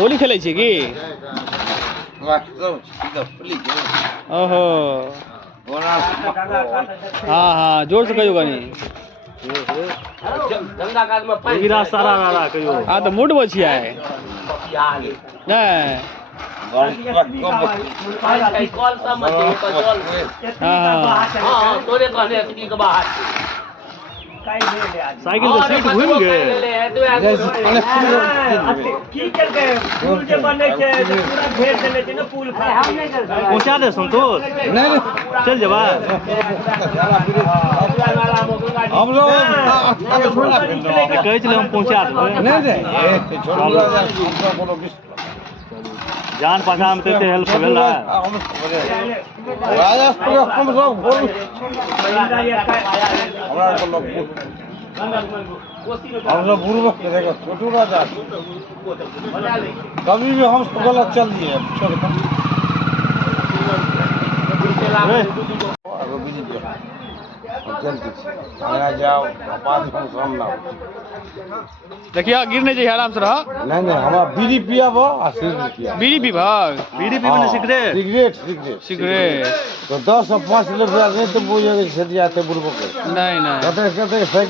होली खेलै छी की ओहो हाँ हाँ जोर से कहियो कनी हाँ तो मूड बचिया है नहीं साइकिल तो सीट घूम गए पहुँचा दे संतोष चल जबा हम लोग कहे हम पहुँचा जान पहचान में तो हेल्प भेल छोटू राजा कभी भी हम गलत चल दिए जाओ देखिए गिरने चाहिए आराम से रहा नहीं हमारा बीड़ी पिया बीड़ी विभाग बीड़ी पी मैंने सिगरेट सिगरेट तो 10 और 5 रुपया नहीं तो बुझे नहीं नहीं